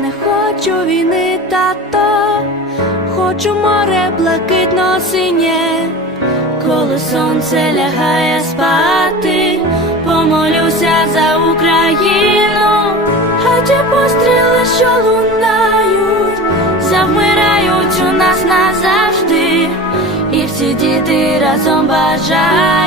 Не хочу війни, тато, хочу море блакитно синє, коли сонце лягає спати, помолюся за Україну, а ті постріли, що лунають, завмирають у нас назавжди, і всі діти разом бажають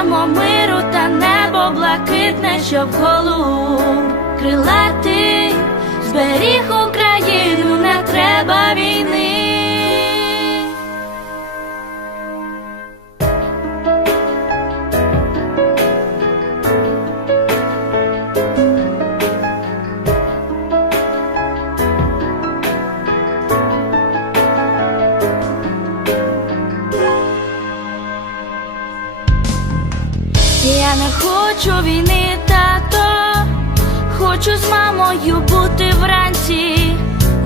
хочемо миру та небо блакитне, щоб голуб крилати, зберіг Я не хочу війни, тато, хочу з мамою бути вранці.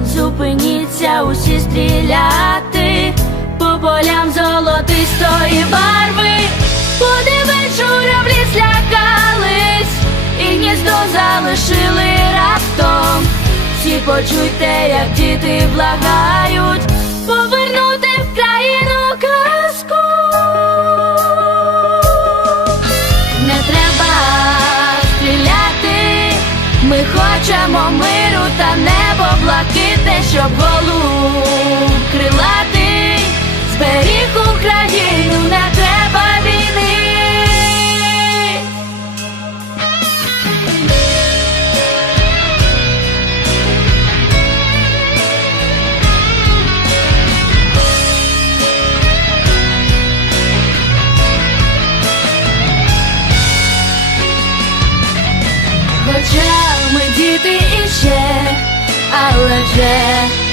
Зупиніться усі стріляти по полям золотистої барви. Подивись, журавлі злякались, і гніздо залишили раптом. Всі почуйте, як діти благають, ми хочемо миру та небо блакитне, щоб голуб крилати, зберіг Хоча ми